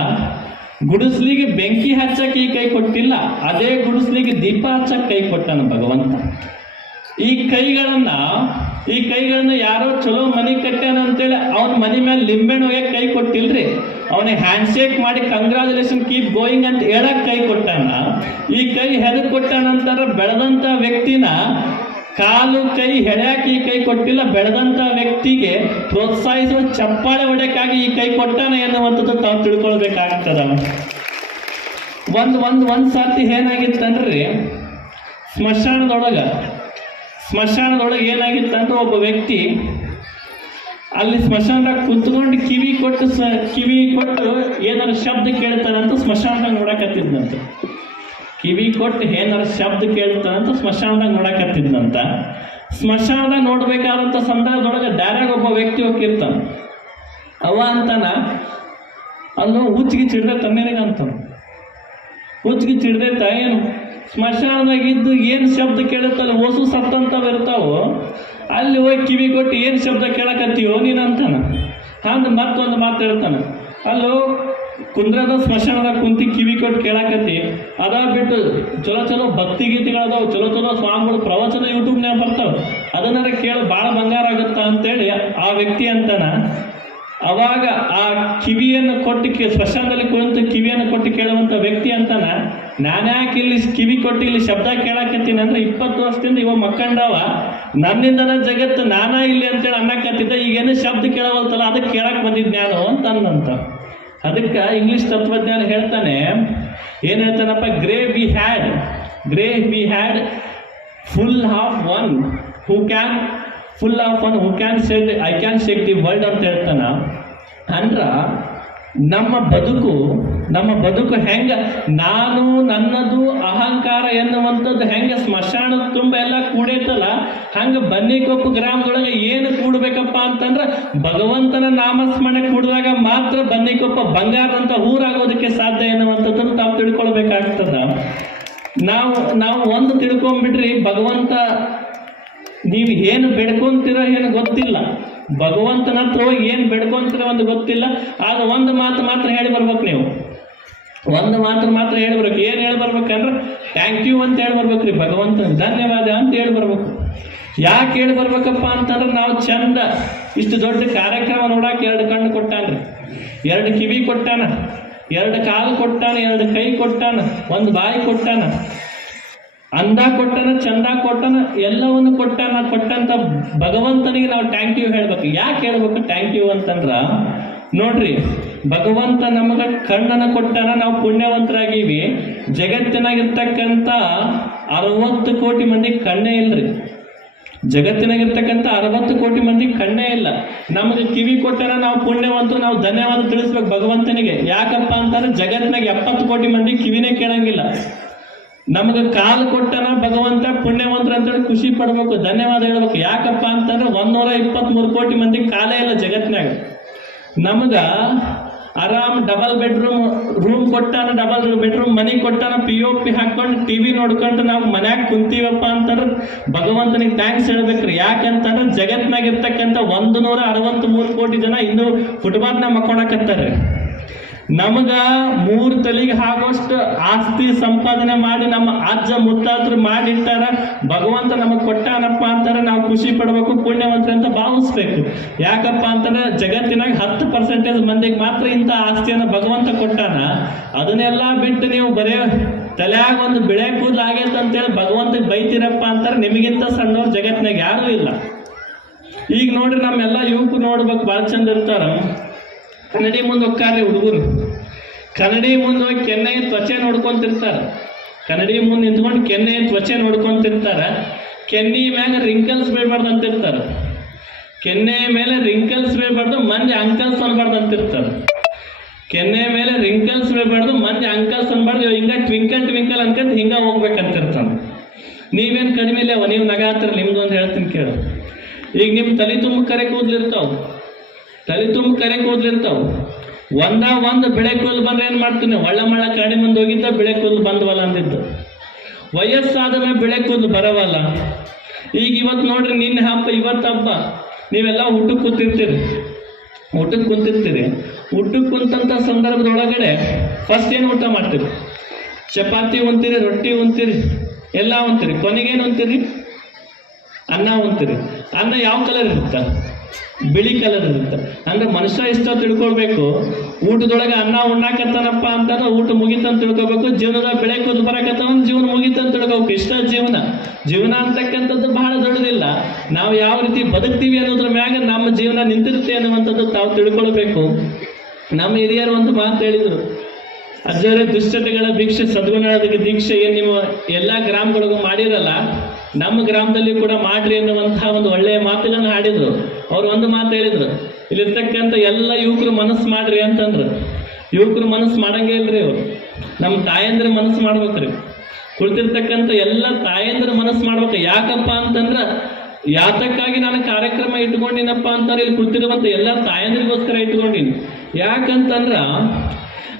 Speaker 1: ಗುಡಿಸ್ಲಿಗೆ ಬೆಂಕಿ ಹಚ್ಚಕ್ಕೆ ಈ ಕೈ ಕೊಟ್ಟಿಲ್ಲ, ಅದೇ ಗುಡಿಸ್ಲಿಗೆ ದೀಪ ಹಚ್ಚಕ್ಕೆ ಕೈ ಕೊಟ್ಟನು ಭಗವಂತ. ಈ ಕೈಗಳನ್ನ ಈ ಕೈಗಳನ್ನ ಯಾರೋ ಚಲೋ ಮನೆ ಕಟ್ಟ್ಯಾನ ಅಂತೇಳಿ ಅವನ ಮನೆ ಮೇಲೆ ಲಿಂಬೆಣ್ಣು ಕೈ ಕೊಟ್ಟಿಲ್ರಿ. ಅವನಿಗೆ ಹ್ಯಾಂಡ್ ಶೇಕ್ ಮಾಡಿ ಕಂಗ್ರಾಚುಲೇಷನ್ ಕೀಪ್ ಗೋಯಿಂಗ್ ಅಂತ ಹೇಳಕ್ ಕೈ ಕೊಟ್ಟಾನ. ಈ ಕೈ ಹೆದಕ್ ಕೊಟ್ಟಾನ ಅಂತಾರ ಬೆಳೆದಂತ ವ್ಯಕ್ತಿನ ಕಾಲು ಕೈ ಹೆಳ್ಯಾಕಿ ಈ ಕೈ ಕೊಟ್ಟಿಲ್ಲ. ಬೆಳೆದಂತ ವ್ಯಕ್ತಿಗೆ ಪ್ರೋತ್ಸಾಹಿಸುವ ಚಪ್ಪಾಳೆ ಹೊಡೆಯಕ್ಕಾಗಿ ಈ ಕೈ ಕೊಟ್ಟಾನೆ ಎನ್ನುವಂಥದ್ದು ತಾವು ತಿಳ್ಕೊಳ್ಬೇಕಾಗ್ತದ. ಒಂದ್ ಒಂದ್ ಒಂದ್ ಸಾರ್ತಿ ಏನಾಗಿತ್ತಂದ್ರಿ, ಸ್ಮಶಾನದೊಳಗ, ಸ್ಮಶಾನದೊಳಗೆ ಏನಾಗಿತ್ತಂದ್ರೆ ಒಬ್ಬ ವ್ಯಕ್ತಿ ಅಲ್ಲಿ ಸ್ಮಶಾನದಾಗ ಕುತ್ಕೊಂಡು ಕಿವಿ ಕೊಟ್ಟು ಕಿವಿ ಕೊಟ್ಟು ಏನಾದ್ರು ಶಬ್ದ ಕೇಳ್ತಾರಂತ ಸ್ಮಶಾನದಾಗ ನೋಡಕತ್ತಿದ್ನಂತ. ಕಿವಿ ಕೊಟ್ಟು ಏನಾರ ಶಬ್ದ ಕೇಳ್ತಾನಂತ ಸ್ಮಶಾನದಾಗ ನೋಡಕತ್ತಿದ್ನಂತ ಸ್ಮಶಾನದಾಗ ನೋಡ್ಬೇಕಾದಂಥ ಸಂದರ್ಭದೊಳಗೆ ದಾರ್ಯಾಗ ಒಬ್ಬ ವ್ಯಕ್ತಿ ಹೋಗಿರ್ತಾನ ಅವ ಅಂತಾನ, ಅಲ್ಲೋ, ಹುಚ್ಚಿಗೆ ಚಿಡ್ದೆ ತಣ್ಣೀರಿಗೆ ಅಂತಾನ ಹುಚ್ಚಿಗೆ ಚಿಡ್ದೈತ ಏನು ಸ್ಮಶಾನದಾಗ ಇದ್ದು ಏನು ಶಬ್ದ ಕೇಳುತ್ತಲ್ಲ ಹೊಸು ಸತ್ತಂತವ ಇರ್ತಾವೋ, ಅಲ್ಲಿ ಹೋಗಿ ಕಿವಿ ಕೊಟ್ಟು ಏನು ಶಬ್ದ ಕೇಳಕತ್ತೀವೋ ನೀನು ಅಂತಾನ. ಹಂಗೆ ಮತ್ತೊಂದು ಮಾತು ಹೇಳ್ತಾನೆ. ಅಲ್ಲೋ ಕುಂದ್ರದ ಸ್ಮಶಾನದಾಗ ಕುಂತಿ ಕಿವಿ ಕೊಟ್ಟು ಕೇಳಾಕತ್ತಿ. ಅದ ಬಿಟ್ಟು ಚಲೋ ಚಲೋ ಭಕ್ತಿ ಗೀತೆಗಳದಾವ, ಚಲೋ ಚಲೋ ಸ್ವಾಮಿಗಳು ಪ್ರವಚನ ಯೂಟ್ಯೂಬ್ನ್ಯಾಗ ಬರ್ತಾವ. ಅದನ್ನಾರ ಕೇಳಿ ಭಾಳ ಬಂಗಾರ ಆಗುತ್ತ ಅಂತೇಳಿ ಆ ವ್ಯಕ್ತಿ ಅಂತಾನ. ಅವಾಗ ಆ ಕಿವಿಯನ್ನು ಕೊಟ್ಟು ಸ್ಮಶಾನದಲ್ಲಿ ಕುಳಿತು ಕಿವಿಯನ್ನು ಕೊಟ್ಟು ಕೇಳುವಂತ ವ್ಯಕ್ತಿ ಅಂತಾನ. ನಾನ್ಯಾಕೆ ಇಲ್ಲಿ ಕಿವಿ ಕೊಟ್ಟು ಇಲ್ಲಿ ಶಬ್ದ ಕೇಳಾಕತ್ತೀನಿ ಅಂದ್ರೆ ಇಪ್ಪತ್ತು ವರ್ಷದಿಂದ ಇವ ಮಕ್ಕಂಡವ. ನನ್ನಿಂದನ ಜಗತ್ತು ನಾನಾ ಇಲ್ಲಿ ಅಂತೇಳಿ ಅನ್ನಕತ್ತಿದ್ದ. ಈಗೇನು ಶಬ್ದ ಕೇಳವಲ್ತಲ್ಲ, ಅದಕ್ಕೆ ಕೇಳಕ್ ಬಂದಿದ್ ನಾನು ಅಂತ ಅಂದಂತ ಅದಕ್ಕೆ ಇಂಗ್ಲಿಷ್ ತತ್ವಜ್ಞಾನ ಹೇಳ್ತಾನೆ, ಏನು ಹೇಳ್ತಾನಪ್ಪ? Grey we had grey we had full of one who can full of one who can shake I can shake the world ಅಂತ ಹೇಳ್ತಾನ. ಅಂದ್ರ ನಮ್ಮ ಬದುಕು ನಮ್ಮ ಬದುಕು ಹೆಂಗ? ನಾನು ನನ್ನದು ಅಹಂಕಾರ ಎನ್ನುವಂಥದ್ದು ಹೆಂಗೆ? ಸ್ಮಶಾನ ತುಂಬ ಎಲ್ಲ ಕೂಡೈತಲ್ಲ? ಹಂಗ ಬನ್ನಿಕೊಪ್ಪು ಗ್ರಾಮದೊಳಗೆ ಏನು ಕೂಡಬೇಕಪ್ಪ ಅಂತಂದ್ರೆ ಭಗವಂತನ ನಾಮಸ್ಮರಣೆ ಕೂಡಿದಾಗ ಮಾತ್ರ ಬನ್ನಿಕೊಪ್ಪ ಬಂಗಾರದಂತ ಊರಾಗೋದಕ್ಕೆ ಸಾಧ್ಯ ಎನ್ನುವಂಥದ್ದನ್ನು ತಾವು ತಿಳ್ಕೊಳ್ಬೇಕಾಗ್ತದ. ನಾವು ನಾವು ಒಂದು ತಿಳ್ಕೊಂಬಿಡ್ರಿ, ಭಗವಂತ ನೀವು ಏನು ಬೆಡ್ಕೊಂತೀರೋ ಏನು ಗೊತ್ತಿಲ್ಲ. ಭಗವಂತನ ಹತ್ರ ಹೋಗಿ ಏನು ಬೆಡ್ಕೊಂತೀರೋ ಒಂದು ಗೊತ್ತಿಲ್ಲ. ಆಗ ಒಂದು ಮಾತು ಮಾತ್ರ ಹೇಳಿ ಬರ್ಬೇಕು ನೀವು. ಒಂದು ಮಾತು ಮಾತ್ರ ಹೇಳಿ ಬರ್ಬೇಕು. ಏನು ಹೇಳಿ ಬರ್ಬೇಕಂದ್ರೆ ಥ್ಯಾಂಕ್ ಯು ಅಂತ ಹೇಳಿ ಭಗವಂತ, ಧನ್ಯವಾದ ಅಂತ ಹೇಳಿ ಬರ್ಬೇಕು. ಯಾಕೆ ಹೇಳಿ ಬರ್ಬೇಕಪ್ಪ ಅಂತಂದ್ರೆ ನಾವು ಚಂದ ಇಷ್ಟು ದೊಡ್ಡ ಕಾರ್ಯಕ್ರಮ ನೋಡಕ್ಕೆ ಎರಡು ಕಣ್ಣು ಕೊಟ್ಟಾನ್ರಿ. ಎರಡು ಕಿವಿ ಕೊಟ್ಟಾನ, ಎರಡು ಕಾಲು ಕೊಟ್ಟಾನ, ಎರಡು ಕೈ ಕೊಟ್ಟಾನ, ಒಂದು ಬಾಯಿ ಕೊಟ್ಟಾನ. ಅಂದ ಕೊಟ್ಟನ, ಚಂದ ಕೊಟ್ಟನ, ಎಲ್ಲವನ್ನು ಕೊಟ್ಟಾನ, ಕೊಟ್ಟಂತ ಭಗವಂತನಿಗೆ ನಾವು ಥ್ಯಾಂಕ್ ಯು ಹೇಳ್ಬೇಕು. ಯಾಕೆ ಹೇಳ್ಬೇಕು ಥ್ಯಾಂಕ್ ಯು ಅಂತಂದ್ರ, ನೋಡ್ರಿ ಭಗವಂತ ನಮಗ ಕಣ್ಣನ ಕೊಟ್ಟಾನ, ನಾವು ಪುಣ್ಯವಂತರಾಗೀವಿ. ಜಗತ್ತಿನಾಗಿರ್ತಕ್ಕಂಥ ಅರವತ್ತು ಕೋಟಿ ಮಂದಿ ಕಣ್ಣೇ ಇಲ್ರಿ. ಜಗತ್ತಿನಾಗಿರ್ತಕ್ಕಂಥ ಅರವತ್ತು ಕೋಟಿ ಮಂದಿ ಕಣ್ಣೇ ಇಲ್ಲ. ನಮಗೆ ಕಿವಿ ಕೊಟ್ಟಾರ ನಾವು ಪುಣ್ಯವಂತರು, ನಾವು ಧನ್ಯವಾದ ತಿಳಿಸ್ಬೇಕು ಭಗವಂತನಿಗೆ. ಯಾಕಪ್ಪ ಅಂತಂದ್ರೆ ಜಗತ್ತಿನಾಗ ಎಪ್ಪತ್ತು ಕೋಟಿ ಮಂದಿ ಕಿವಿನೇ ಕೇಳಂಗಿಲ್ಲ. ನಮಗೆ ಕಾಲು ಕೊಟ್ಟನ ಭಗವಂತ, ಪುಣ್ಯವಂತರ ಅಂತೇಳಿ ಖುಷಿ ಪಡ್ಬೇಕು, ಧನ್ಯವಾದ ಹೇಳ್ಬೇಕು. ಯಾಕಪ್ಪ ಅಂತಂದ್ರೆ ಒಂದೂರ ಇಪ್ಪತ್ಮೂರು ಕೋಟಿ ಮಂದಿ ಕಾಲೇ ಇಲ್ಲ ಜಗತ್ತಿನಾಗ. ನಮಗ ಆರಾಮ್ ಡಬಲ್ ಬೆಡ್ರೂಮ್ ರೂಮ್ ಕೊಟ್ಟಾನ ಡಬಲ್ ಬೆಡ್ರೂಮ್ ಮನಿ ಕೊಟ್ಟಾನ ಪಿ ಒ ಪಿ ಹಾಕೊಂಡು ಟಿವಿ ನೋಡ್ಕೊಂಡು ನಾವು ಮನ್ಯಾಗ ಕುಂತೀವಪ್ಪ ಅಂತಂದ್ರೆ ಭಗವಂತನಿಗೆ ಥ್ಯಾಂಕ್ಸ್ ಹೇಳ್ಬೇಕ್ರಿ. ಯಾಕಂತಂದ್ರೆ ಜಗತ್ನಾಗ ಇರ್ತಕ್ಕಂಥ ಒಂದು ನೂರ ಅರವತ್ತ್ ಮೂರು ಕೋಟಿ ಜನ ಇನ್ನು ಫುಟ್ಬಾಲ್ನ ಮಕ್ಕೊಳಕತ್ತಾರೆ ನಮಗ ಮೂರು ತಲೆಗೆ ಆಗೋಷ್ಟು ಆಸ್ತಿ ಸಂಪಾದನೆ ಮಾಡಿ ನಮ್ಮ ಅಜ್ಜ ಮುತ್ತಾತರು ಮಾಡಿಟ್ಟಾರ, ಭಗವಂತ ನಮಗ್ ಕೊಟ್ಟಾನಪ್ಪ ಅಂತಾರೆ, ನಾವು ಖುಷಿ ಪಡ್ಬೇಕು, ಪುಣ್ಯವಂತರು ಅಂತ ಭಾವಿಸ್ಬೇಕು. ಯಾಕಪ್ಪ ಅಂತಂದ್ರೆ ಜಗತ್ತಿನಾಗ ಹತ್ತು ಪರ್ಸೆಂಟೇಜ್ ಮಂದಿಗೆ ಮಾತ್ರ ಇಂಥ ಆಸ್ತಿಯನ್ನು ಭಗವಂತ ಕೊಟ್ಟಾನ. ಅದನ್ನೆಲ್ಲ ಬಿಟ್ಟು ನೀವು ಬರೇ ತಲೆಯಾಗ ಒಂದು ಬಿಳೆ ಕೂದಲು ಆಗೈತೆ ಅಂತೇಳಿ ಭಗವಂತಗೆ ಬೈತೀರಪ್ಪ ಅಂತಾರೆ, ನಿಮಗಿಂತ ಸಣ್ಣವ್ರು ಜಗತ್ತಿನಾಗ ಯಾರೂ ಇಲ್ಲ. ಈಗ ನೋಡ್ರಿ ನಮ್ಮೆಲ್ಲ ಯುವಕರು ನೋಡ್ಬೇಕು ಭಾಳ ಚಂದ ಇರ್ತಾರ. ಕನ್ನಡಿ ಮುಂದೆ ಹೋಗ್ತಾರೆ ಹುಡುಗರು. ಕನ್ನಡಿ ಮುಂದೆ ಹೋಗಿ ಕೆನ್ನೆ ತ್ವಚೆ ನೋಡ್ಕೊಂತಿರ್ತಾರೆ. ಕನ್ನಡಿ ಮುಂದೆ ನಿಂತ್ಕೊಂಡು ಕೆನ್ನೆ ತ್ವಚೆ ನೋಡ್ಕೊಂತಿರ್ತಾರೆ. ಕೆನ್ನಿ ಮ್ಯಾಗ ರಿಂಕಲ್ಸ್ ಬೀಳ್ಬಾರ್ದು ಅಂತಿರ್ತಾರ ಕೆನ್ನೆ ಮೇಲೆ ರಿಂಕಲ್ಸ್ ಬೀಳ್ಬಾರ್ದು ಮಂದಿ ಅಂಕಲ್ಸ್ ಅನ್ಬಾರ್ದು ಅಂತಿರ್ತಾರೆ ಕೆನ್ನೆ ಮೇಲೆ ರಿಂಕಲ್ಸ್ ಬೀಳ್ಬಾರ್ದು ಮಂದಿ ಅಂಕಲ್ಸ್ ಅನ್ಬಾರ್ದು ಹಿಂಗ ಟ್ವಿಂಕಲ್ ಟ್ವಿಂಕಲ್ ಅನ್ಕೊಂಡ್ ಹಿಂಗ ಹೋಗ್ಬೇಕಂತಿರ್ತಾನ. ನೀವೇನು ಕಡಿಮೆ ಇಲ್ಲವ, ನೀವು ನಗ ಹತ್ರ ನಿಮ್ದು ಅಂತ ಹೇಳ್ತೀನಿ ಕೇಳು. ಈಗ ನಿಮ್ಮ ತಲೆ ತುಂಬ ಕರೆ ಕೂದ್ಲಿರ್ತಾವ. ತಲೆ ತುಂಬ ಕರೆ ಕೂದ್ಲಿರ್ತಾವ ಒಂದ ಒಂದು ಬೆಳೆ ಕೂದಲು ಬಂದ್ರೆ ಏನ್ ಮಾಡ್ತೀನಿ? ಒಳ್ಳೆ ಮಳ್ಳ ಕಾಡಿ ಮುಂದೆ ಹೋಗಿದ್ದ, ಬೆಳೆ ಕೂದಲು ಬಂದವಲ್ಲ ಅಂದಿದ್ದು. ವಯಸ್ಸಾದ ಮೇಲೆ ಬೆಳೆ ಕೂದಲು ಬರವಲ್ಲ. ಈಗ ಇವತ್ತು ನೋಡ್ರಿ, ನಿನ್ನ ಹಬ್ಬ ಇವತ್ತು ಹಬ್ಬ. ನೀವೆಲ್ಲ ಊಟಕ್ಕೆ ಕೂತಿರ್ತೀರಿ. ಊಟಕ್ಕೆ ಕುಂತಿರ್ತೀರಿ. ಊಟಕ್ಕೆ ಕುಂತಂಥ ಸಂದರ್ಭದೊಳಗಡೆ ಫಸ್ಟ್ ಏನು ಊಟ ಮಾಡ್ತೀರಿ? ಚಪಾತಿ ಉಂತೀರಿ, ರೊಟ್ಟಿ ಉಂತೀರಿ, ಎಲ್ಲ ಉಂತೀರಿ. ಕೊನೆಗೇನು ಉಂತೀರಿ? ಅನ್ನ ಉಂತೀರಿ. ಅನ್ನ ಯಾವ ಕಲರ್ ಇರುತ್ತೆ? ಬಿಳಿ ಕಲರ್ ಅಂತ ಅಂದ್ರೆ ಮನುಷ್ಯ ಇಷ್ಟ ತಿಳ್ಕೊಳ್ಬೇಕು, ಊಟದೊಳಗೆ ಅನ್ನ ಉಣ್ಣಾಕತ್ತಾನಪ್ಪ ಅಂತಂದ್ರೆ ಊಟ ಮುಗಿತಂತ ತಿಳ್ಕೊಬೇಕು ಜೀವನದ ಬೆಳೆ ಕೂದಲು ಬರಕತ್ತಾವ ಜೀವನ ಮುಗಿತಂತ ತಿಳ್ಕೊಬೇಕು ಇಷ್ಟ ಜೀವನ. ಜೀವನ ಅಂತಕ್ಕಂಥದ್ದು ಬಹಳ ದೊಡ್ಡದಿಲ್ಲ. ನಾವು ಯಾವ ರೀತಿ ಬದುಕ್ತೀವಿ ಅನ್ನೋದ್ರ ಮ್ಯಾಗ ನಮ್ಮ ಜೀವನ ನಿಂತಿರುತ್ತೆ ಅನ್ನುವಂಥದ್ದು ತಾವು ತಿಳ್ಕೊಳ್ಬೇಕು. ನಮ್ಮ ಹಿರಿಯರು ಒಂದು ಮಾತು ಹೇಳಿದರು. ಅಜ್ಜರೇ ದುಶ್ಚಟಗಳ ಭಿಕ್ಷೆ ಸದ್ಗುಣದ ದೀಕ್ಷೆ ಏನು ನಿಮ್ಮ ಎಲ್ಲ ಗ್ರಾಮಗಳಿಗೂ ಮಾಡಿರಲ್ಲ, ನಮ್ಮ ಗ್ರಾಮದಲ್ಲಿ ಕೂಡ ಮಾಡ್ರಿ ಅನ್ನುವಂತಹ ಒಂದು ಒಳ್ಳೆಯ ಮಾತುಗಳನ್ನು ಹಾಡಿದ್ರು. ಅವ್ರು ಒಂದು ಮಾತು ಹೇಳಿದ್ರು, ಇಲ್ಲಿರ್ತಕ್ಕಂಥ ಎಲ್ಲ ಯುವಕರು ಮನಸ್ಸು ಮಾಡ್ರಿ ಅಂತಂದ್ರು. ಯುವಕರು ಮನಸ್ಸು ಮಾಡಂಗೇ ಇಲ್ರಿ ಅವ್ರು. ನಮ್ಮ ತಾಯಂದ್ರೆ ಮನಸ್ಸು ಮಾಡ್ಬೇಕ್ರಿ. ಕುಳಿತಿರ್ತಕ್ಕಂಥ ಎಲ್ಲ ತಾಯಂದ್ರೆ ಮನಸ್ಸು ಮಾಡ್ಬೇಕು. ಯಾಕಪ್ಪ ಅಂತಂದ್ರೆ, ಯಾತಕ್ಕಾಗಿ ನಾನು ಕಾರ್ಯಕ್ರಮ ಇಟ್ಕೊಂಡಿನಪ್ಪ ಅಂತಾರೆ ಇಲ್ಲಿ ಕುಳಿತಿರುವಂಥ ಎಲ್ಲ ತಾಯಂದ್ರಿಗೋಸ್ಕರ ಇಟ್ಕೊಂಡಿನಿ. ಯಾಕಂತಂದ್ರ,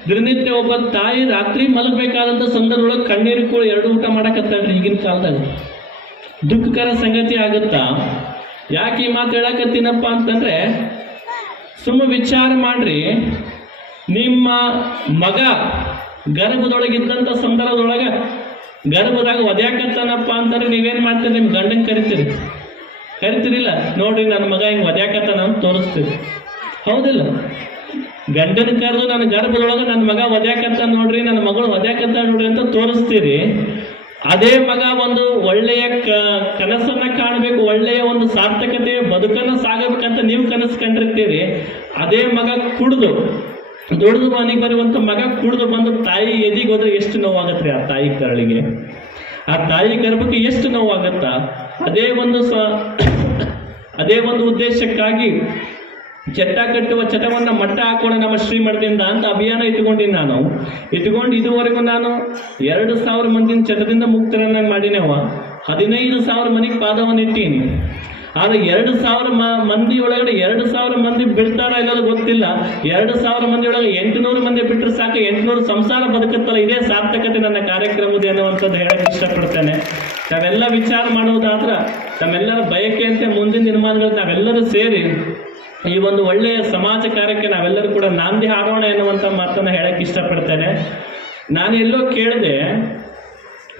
Speaker 1: ದಿನನಿತ್ಯ ಒಬ್ಬ ತಾಯಿ ರಾತ್ರಿ ಮಲಗಬೇಕಾದಂಥ ಸಂದರ್ಭದೊಳಗೆ ಕಣ್ಣೀರು ಕೂಡ ಎರಡು ಊಟ ಮಾಡಕತ್ತಾಳ್ರಿ ಈಗಿನ ಕಾಲದಾಗ. ದುಃಖಕರ ಸಂಗತಿ ಆಗುತ್ತಾ? ಯಾಕೆ ಈ ಮಾತು ಹೇಳಕತ್ತೀನಪ್ಪ ಅಂತಂದ್ರೆ, ಸುಮ್ಮ ವಿಚಾರ ಮಾಡ್ರಿ. ನಿಮ್ಮ ಮಗ ಗರ್ಭದೊಳಗಿದ್ದಂಥ ಸಂದರ್ಭದೊಳಗೆ ಗರ್ಭದಾಗ ಒದ್ಯಾಕತ್ತಾನಪ್ಪ ಅಂತಂದ್ರೆ ನೀವೇನು ಮಾಡ್ತೀರಿ? ನಿಮ್ಮ ಗಂಡನ್ ಕರಿತೀರಿ. ಕರಿತಿರಿಲ್ಲ. ನೋಡ್ರಿ, ನನ್ನ ಮಗ ಹಿಂಗೆ ಒದ್ಯಾಕತ್ತಾನ ಅಂತ ತೋರಿಸ್ತೀರಿ. ಹೌದಿಲ್ಲ. ಗಂಡನ ಕರೆದು ನನ್ನ ಗರ್ಭದೊಳಗೆ ನನ್ನ ಮಗ ಒದ್ಯಾಕತ್ತ ನೋಡ್ರಿ, ನನ್ನ ಮಗಳು ಒದ್ಯಾಕತ್ತ ನೋಡ್ರಿ ಅಂತ ತೋರಿಸ್ತೀರಿ. ಅದೇ ಮಗ ಒಂದು ಒಳ್ಳೆಯ ಕನಸನ್ನ ಕಾಣಬೇಕು, ಒಳ್ಳೆಯ ಒಂದು ಸಾರ್ಥಕತೆ, ಬದುಕನ್ನ ಸಾಗಬೇಕಂತ ನೀವು ಕನಸು ಕಂಡಿರ್ತೀರಿ. ಅದೇ ಮಗ ಕುಡಿದು ದುಡಿದು ಮನೆಗೆ ಬರುವಂತ ಮಗ ಕುಡಿದು ಬಂದು ತಾಯಿ ಎದಿಗೆ ಹೋದ್ರೆ ಎಷ್ಟು ನೋವಾಗತ್ತೆ ಆ ತಾಯಿ ಕರಳಿಗೆ? ಆ ತಾಯಿ ಗರ್ಭಕ್ಕೆ ಎಷ್ಟು ನೋವಾಗತ್ತ? ಅದೇ ಒಂದು ಸ, ಅದೇ ಒಂದು ಉದ್ದೇಶಕ್ಕಾಗಿ ಚಟ್ಟ ಕಟ್ಟುವ ಚಟವನ್ನ ಮಟ್ಟ ಹಾಕೋಣ ನಮ್ಮ ಶ್ರೀಮಠದಿಂದ ಅಂತ ಅಭಿಯಾನ ಇಟ್ಕೊಂಡಿನಿ ನಾನು. ಇಟ್ಕೊಂಡು ಇದುವರೆಗೂ ನಾನು ಎರಡು ಸಾವಿರ ಮಂದಿನ ಚಟದಿಂದ ಮುಕ್ತರನ್ನಾಗಿ ಮಾಡಿನವ. ಹದಿನೈದು ಸಾವಿರ ಮನೆಗೆ ಪಾದವನ್ನು ಇಟ್ಟೀನಿ. ಆದರೆ ಎರಡು ಸಾವಿರ ಮಂದಿ ಒಳಗಡೆ ಎರಡು ಸಾವಿರ ಮಂದಿ ಬಿಡ್ತಾರ ಇಲ್ಲದ ಗೊತ್ತಿಲ್ಲ. ಎರಡು ಸಾವಿರ ಮಂದಿ ಒಳಗೆ ಎಂಟುನೂರು ಮಂದಿ ಬಿಟ್ಟರೆ ಸಾಕು. ಎಂಟುನೂರು ಸಂಸಾರ ಬದುಕುತ್ತಲ್ಲ. ಇದೇ ಸಾರ್ಥಕತೆ ನನ್ನ ಕಾರ್ಯಕ್ರಮದ ಅನ್ನುವಂಥದ್ದು ಹೇಳಕ್ಕೆ ಇಷ್ಟಪಡ್ತೇನೆ. ನಾವೆಲ್ಲ ವಿಚಾರ ಮಾಡುವುದಾದ್ರೆ ತಮ್ಮೆಲ್ಲರ ಬಯಕೆಯಂತೆ ಮುಂದಿನ ದಿನಮಾನಗಳು ನಾವೆಲ್ಲರೂ ಸೇರಿ ಈ ಒಂದು ಒಳ್ಳೆಯ ಸಮಾಜ ಕಾರ್ಯಕ್ಕೆ ನಾವೆಲ್ಲರೂ ಕೂಡ ನಾಂದಿ ಹಾಡೋಣ ಎನ್ನುವಂಥ ಮಾತನ್ನ ಹೇಳಕ್ಕೆ ಇಷ್ಟಪಡ್ತೇನೆ. ನಾನು ಎಲ್ಲೋ ಕೇಳಿದೆ,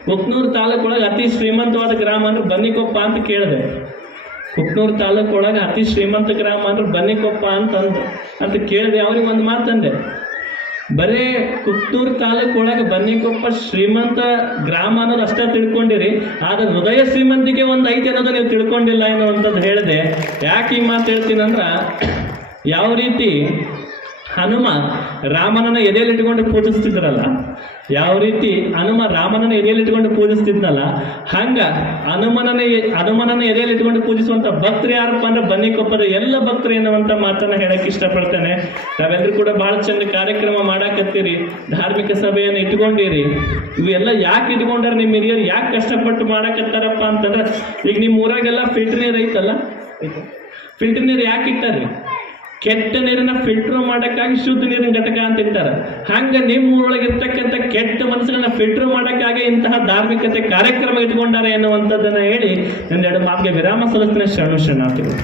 Speaker 1: ಕುಕ್ನೂರು ತಾಲೂಕೊಳಗೆ ಅತಿ ಶ್ರೀಮಂತವಾದ ಗ್ರಾಮ ಅಂದ್ರೆ ಬನ್ನಿಕೊಪ್ಪ ಅಂತ ಕೇಳಿದೆ. ಕುಕ್ನೂರು ತಾಲೂಕೊಳಗೆ ಅತಿ ಶ್ರೀಮಂತ ಗ್ರಾಮ ಅಂದ್ರೆ ಬನ್ನಿಕೊಪ್ಪ ಅಂತ ಅಂತ ಕೇಳಿದೆ, ಅವ್ರಿಗೆ ಒಂದು ಮಾತಂದೆ. ಬರೇ ತಾಲೂಕು ಒಳಗೆ ಬನ್ನಿಕೊಪ್ಪ ಶ್ರೀಮಂತ ಗ್ರಾಮ ಅನ್ನೋದು ಅಷ್ಟೇ ತಿಳ್ಕೊಂಡಿರಿ, ಆದ್ರೆ ಹೃದಯ ಶ್ರೀಮಂತಿಗೆ ಒಂದು ಐತೆ ಅನ್ನೋದು ನೀವು ತಿಳ್ಕೊಂಡಿಲ್ಲ ಅನ್ನುವಂಥದ್ದು ಹೇಳಿದೆ. ಯಾಕೆ ಈ ಮಾತು ಹೇಳ್ತೀನಂದ್ರ, ಯಾವ ರೀತಿ ಹನುಮ ರಾಮನನ್ನ ಎದೆಯಲ್ಲಿ ಇಟ್ಕೊಂಡು ಪೂಜಿಸ್ತಿದ್ರಲ್ಲ ಯಾವ ರೀತಿ ಹನುಮ ರಾಮನನ್ನ ಎದೆಯಲ್ಲಿಟ್ಕೊಂಡು ಪೂಜಿಸ್ತಿದ್ನಲ್ಲ, ಹಂಗ ಹನುಮನನ ಹನುಮನನ್ನ ಎದೆಯಲ್ಲಿಟ್ಕೊಂಡು ಪೂಜಿಸುವಂತ ಭಕ್ತರು ಯಾರಪ್ಪ ಅಂದ್ರೆ ಬನ್ನಿಕೊಪ್ಪದ ಎಲ್ಲ ಭಕ್ತರು ಎನ್ನುವಂತ ಮಾತನ್ನ ಹೇಳಕ್ ಇಷ್ಟಪಡ್ತೇನೆ. ನಾವೆಲ್ಲರೂ ಕೂಡ ಬಹಳ ಚಂದ ಕಾರ್ಯಕ್ರಮ ಮಾಡಾಕತ್ತೀರಿ, ಧಾರ್ಮಿಕ ಸಭೆಯನ್ನು ಇಟ್ಕೊಂಡಿರಿ. ಇವೆಲ್ಲ ಯಾಕೆ ಇಟ್ಕೊಂಡಾರ ನಿಮ್ಮ ಹಿರಿಯರು, ಯಾಕೆ ಕಷ್ಟಪಟ್ಟು ಮಾಡಾಕತ್ತಾರಪ್ಪ ಅಂತಂದ್ರೆ, ಈಗ ನಿಮ್ಮ ಊರಾಗೆಲ್ಲ ಫಿಲ್ಟರ್ ನೀರು ಐತಲ್ಲ? ಫಿಲ್ಟರ್ ನೀರು ಯಾಕೆ ಇಟ್ಟಾರ್ರಿ? ಕೆಟ್ಟ ನೀರನ್ನ ಫಿಲ್ಟರ್ ಮಾಡಕ್ಕಾಗಿ ಶುದ್ಧ ನೀರಿನ ಘಟಕ ಅಂತ ಇರ್ತಾರೆ ಹಂಗ ನಿಮ್ಮ ಊರೊಳಗೆ ಇರ್ತಕ್ಕಂಥ ಕೆಟ್ಟ ಮನಸ್ಸುಗಳನ್ನ ಫಿಲ್ಟರ್ ಮಾಡೋಕ್ಕಾಗಿ ಇಂತಹ ಧಾರ್ಮಿಕತೆ ಕಾರ್ಯಕ್ರಮ ಇಟ್ಕೊಂಡಾರೆ ಎನ್ನುವಂಥದ್ದನ್ನು ಹೇಳಿ ನನ್ನ ಎರಡು ಮಾತಿಗೆ ವಿರಾಮ ಸಲ್ಲಿಸ್ತೀನಿ. ಶರಣು ಶರಣಾರ್ಥಿಗಳು.